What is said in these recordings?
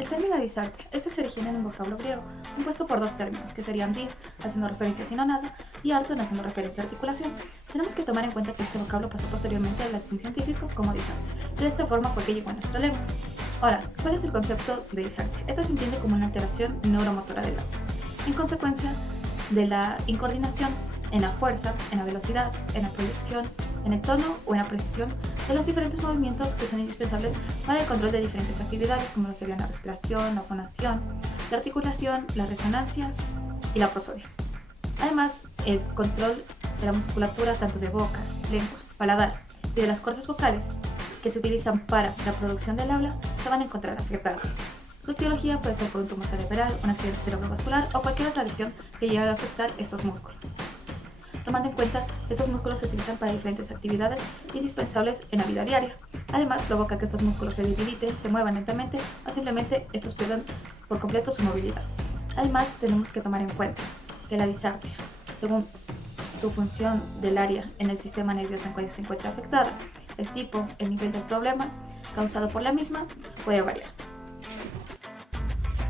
El término disartria, se origina en un vocablo griego compuesto por dos términos, que serían dis, haciendo referencia a sino nada, y arton, haciendo referencia a articulación. Tenemos que tomar en cuenta que este vocablo pasó posteriormente al latín científico como disartria, y de esta forma fue que llegó a nuestra lengua. Ahora, ¿cuál es el concepto de disartria? Esta se entiende como una alteración neuromotora del habla, en consecuencia de la incoordinación en la fuerza, en la velocidad, en la proyección, en el tono o en la precisión de los diferentes movimientos que son indispensables para el control de diferentes actividades como lo serían la respiración, la fonación, la articulación, la resonancia y la prosodia. Además, el control de la musculatura tanto de boca, lengua, paladar y de las cuerdas vocales que se utilizan para la producción del habla se van a encontrar afectadas. Su etiología puede ser por un tumor cerebral, un accidente cerebrovascular o cualquier otra lesión que llegue a afectar estos músculos. Tomando en cuenta, estos músculos se utilizan para diferentes actividades indispensables en la vida diaria. Además, provoca que estos músculos se debiliten, se muevan lentamente o simplemente estos pierdan por completo su movilidad. Además, tenemos que tomar en cuenta que la disartria, según su función del área en el sistema nervioso en cual se encuentra afectada, el tipo, el nivel del problema causado por la misma puede variar.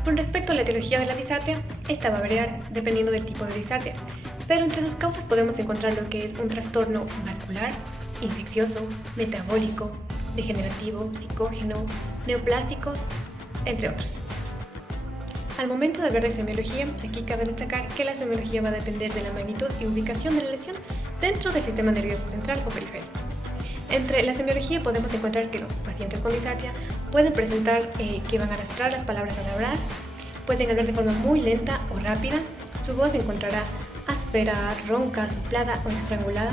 Con respecto a la etiología de la disartria, esta va a variar dependiendo del tipo de disartria, pero entre sus causas podemos encontrar lo que es un trastorno vascular, infeccioso, metabólico, degenerativo, psicógeno, neoplásicos, entre otros. Al momento de hablar de semiología, aquí cabe destacar que la semiología va a depender de la magnitud y ubicación de la lesión dentro del sistema nervioso central o periférico. Entre la semiología podemos encontrar que los pacientes con disartria pueden presentar que van a arrastrar las palabras al hablar, pueden hablar de forma muy lenta o rápida, su voz se encontrará áspera, ronca, soplada o estrangulada,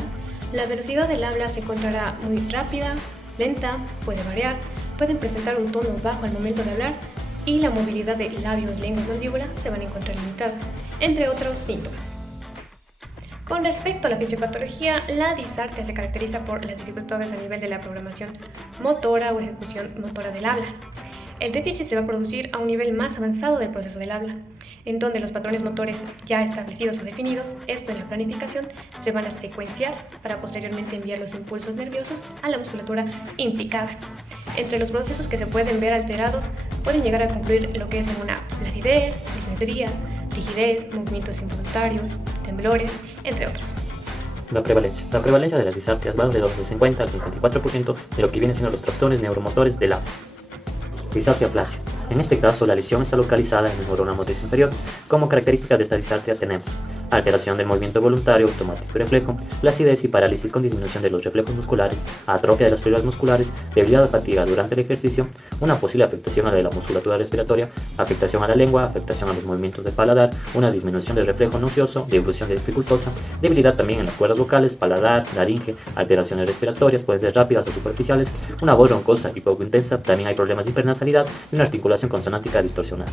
la velocidad del habla se encontrará muy rápida, lenta, puede variar, pueden presentar un tono bajo al momento de hablar y la movilidad de labios, lengua y mandíbula se van a encontrar limitadas, entre otros síntomas. Con respecto a la fisiopatología, la disartria se caracteriza por las dificultades a nivel de la programación motora o ejecución motora del habla. El déficit se va a producir a un nivel más avanzado del proceso del habla, en donde los patrones motores ya establecidos o definidos, esto en la planificación, se van a secuenciar para posteriormente enviar los impulsos nerviosos a la musculatura implicada. Entre los procesos que se pueden ver alterados, pueden llegar a concluir lo que es en una flacidez, dismetría, rigidez, movimientos involuntarios, temblores, entre otros. La prevalencia de las disartrias va de los 50 al 54% de lo que vienen siendo los trastornos neuromotores del habla. Disartria flácida. En este caso, la lesión está localizada en el neurona motriz inferior. Como características de esta disartria tenemos alteración del movimiento voluntario, automático y reflejo, flacidez y parálisis con disminución de los reflejos musculares, atrofia de las fibras musculares, debilidad o fatiga durante el ejercicio, una posible afectación a la musculatura respiratoria, afectación a la lengua, afectación a los movimientos del paladar, una disminución del reflejo nauseoso, devolución dificultosa, debilidad también en las cuerdas vocales, paladar, laringe, alteraciones respiratorias, pueden ser rápidas o superficiales, una voz roncosa y poco intensa, también hay problemas de hipernasalidad y una articulación consonántica distorsionada.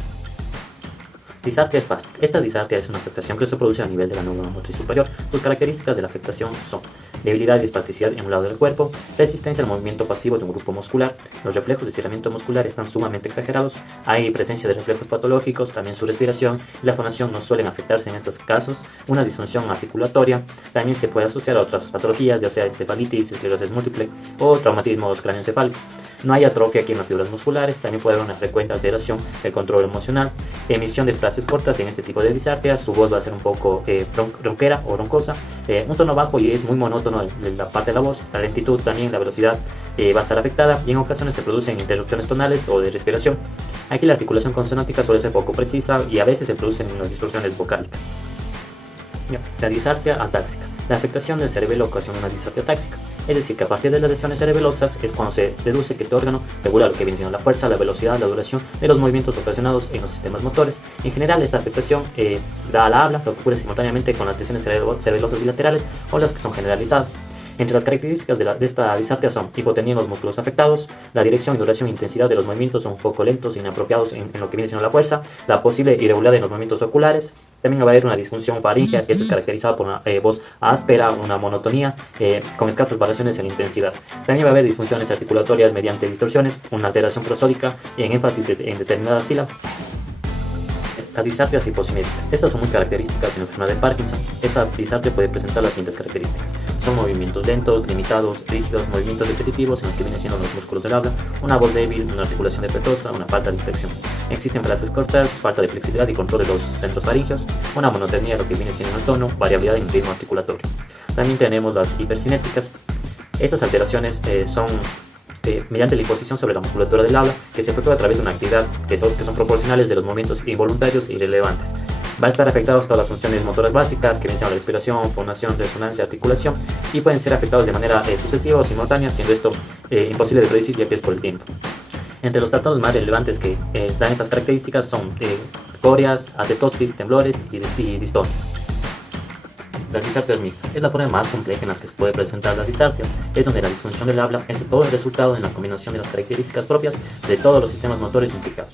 Disartria espástica. Esta disartria es una afectación que se produce a nivel de la neurona motriz superior. Sus características de la afectación son debilidad y espasticidad en un lado del cuerpo, resistencia al movimiento pasivo de un grupo muscular, los reflejos de estiramiento muscular están sumamente exagerados, hay presencia de reflejos patológicos, también su respiración y la fonación no suelen afectarse en estos casos, una disfunción articulatoria, también se puede asociar a otras patologías, ya sea encefalitis, esclerosis múltiple o traumatismos craneoencefálicos. No hay atrofia aquí en las fibras musculares, también puede haber una frecuente alteración del control emocional, emisión de frases cortas en este tipo de disartria, su voz va a ser un poco ronquera o roncosa, un tono bajo y es muy monótono en la parte de la voz, la lentitud también, la velocidad va a estar afectada y en ocasiones se producen interrupciones tonales o de respiración. Aquí la articulación consonántica suele ser poco precisa y a veces se producen unas distorsiones vocálicas. La disartria atáxica. La afectación del cerebelo ocasiona una disartria atáxica, es decir, que a partir de las lesiones cerebelosas es cuando se deduce que este órgano regula lo que viene siendo la fuerza, la velocidad, la duración de los movimientos ocasionados en los sistemas motores. En general, esta afectación da a la habla, lo que ocurre simultáneamente con las lesiones cerebelosas bilaterales o las que son generalizadas. Entre las características de esta disartria son hipotonía en los músculos afectados, la dirección y duración e intensidad de los movimientos son un poco lentos e inapropiados en lo que viene siendo la fuerza, la posible irregularidad en los movimientos oculares, también va a haber una disfunción faríngea que esto es caracterizada por una voz áspera, una monotonía con escasas variaciones en intensidad. También va a haber disfunciones articulatorias mediante distorsiones, una alteración prosódica en énfasis en determinadas sílabas. Las disartrias hiposimiétricas. Estas son muy características en la enfermedad de Parkinson. Esta disartria puede presentar las siguientes características. Son movimientos lentos, limitados, rígidos, movimientos repetitivos en los que vienen siendo los músculos del habla, una voz débil, una articulación defectuosa, una falta de inflexión. Existen frases cortas, falta de flexibilidad y control de los centros faringeos, una monotonía, lo que viene siendo el tono, variabilidad en ritmo articulatorio. También tenemos las hipercinéticas. Estas alteraciones son mediante la imposición sobre la musculatura del habla, que se efectúa a través de una actividad que son proporcionales de los movimientos involuntarios e irrelevantes. Va a estar afectados todas las funciones motoras básicas, que vienen siendo la respiración, fonación, resonancia, articulación, y pueden ser afectados de manera sucesiva o simultánea, siendo esto imposible de predecir ya que es por el tiempo. Entre los trastornos más relevantes que dan estas características son corias, atetosis, temblores y distonias. Las disartrias mixtas es la forma más compleja en la que se puede presentar la disartria, es donde la disfunción del habla es todo el resultado en la combinación de las características propias de todos los sistemas motores implicados.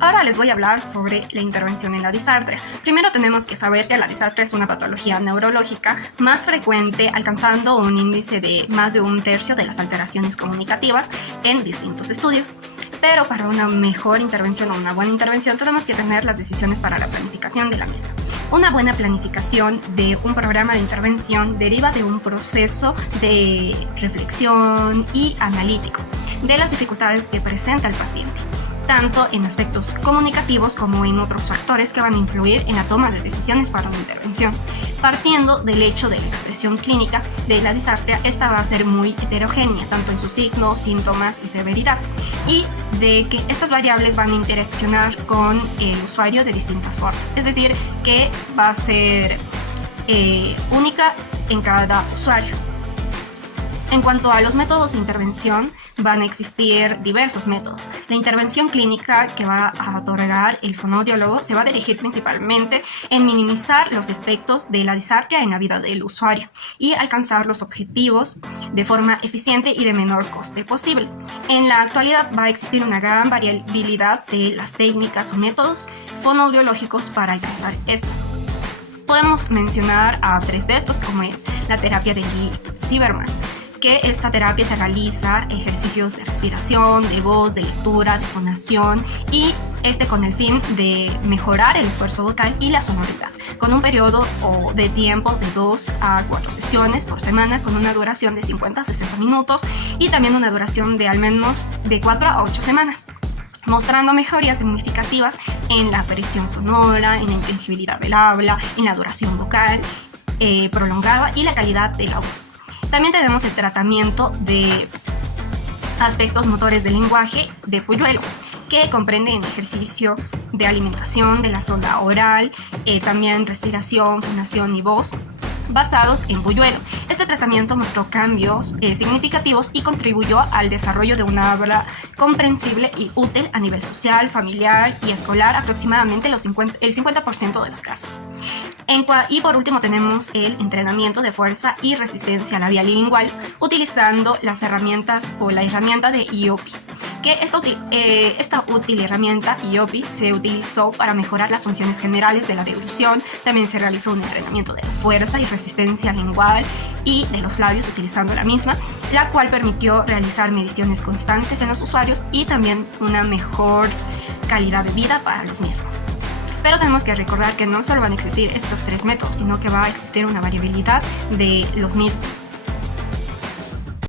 Ahora les voy a hablar sobre la intervención en la disartria. Primero tenemos que saber que la disartria es una patología neurológica más frecuente, alcanzando un índice de más de 1/3 de las alteraciones comunicativas en distintos estudios. Pero para una mejor intervención o una buena intervención tenemos que tener las decisiones para la planificación de la misma. Una buena planificación de un programa de intervención deriva de un proceso de reflexión y analítico de las dificultades que presenta el paciente, tanto en aspectos comunicativos como en otros factores que van a influir en la toma de decisiones para una intervención. Partiendo del hecho de la expresión clínica de la disartria, esta va a ser muy heterogénea, tanto en sus signos, síntomas y severidad, y de que estas variables van a interaccionar con el usuario de distintas formas, es decir, que va a ser única en cada usuario. En cuanto a los métodos de intervención, van a existir diversos métodos. La intervención clínica que va a otorgar el fonoaudiólogo se va a dirigir principalmente en minimizar los efectos de la disartria en la vida del usuario y alcanzar los objetivos de forma eficiente y de menor coste posible. En la actualidad va a existir una gran variabilidad de las técnicas o métodos fonoaudiológicos para alcanzar esto. Podemos mencionar a 3 de estos, como es la terapia de Lee Silverman, que esta terapia se realiza ejercicios de respiración, de voz, de lectura, de fonación y con el fin de mejorar el esfuerzo vocal y la sonoridad, con un periodo de tiempo de 2 a 4 sesiones por semana con una duración de 50 a 60 minutos y también una duración de al menos de 4 a 8 semanas, mostrando mejorías significativas en la aparición sonora, en la inteligibilidad del habla, en la duración vocal prolongada y la calidad de la voz. También tenemos el tratamiento de aspectos motores del lenguaje de Puyuelo, que comprenden ejercicios de alimentación de la zona oral, también respiración, fonación y voz, basados en Puyuelo. Este tratamiento mostró cambios significativos y contribuyó al desarrollo de una habla comprensible y útil a nivel social, familiar y escolar, aproximadamente el 50% de los casos. Y por último tenemos el entrenamiento de fuerza y resistencia labial y lingual utilizando las herramientas o la herramienta de IOPI, que esta útil herramienta IOPI se utilizó para mejorar las funciones generales de la deglución. También se realizó un entrenamiento de fuerza y resistencia lingual y de los labios utilizando la misma, la cual permitió realizar mediciones constantes en los usuarios y también una mejor calidad de vida para los mismos. Pero tenemos que recordar que no solo van a existir estos 3 métodos, sino que va a existir una variabilidad de los mismos.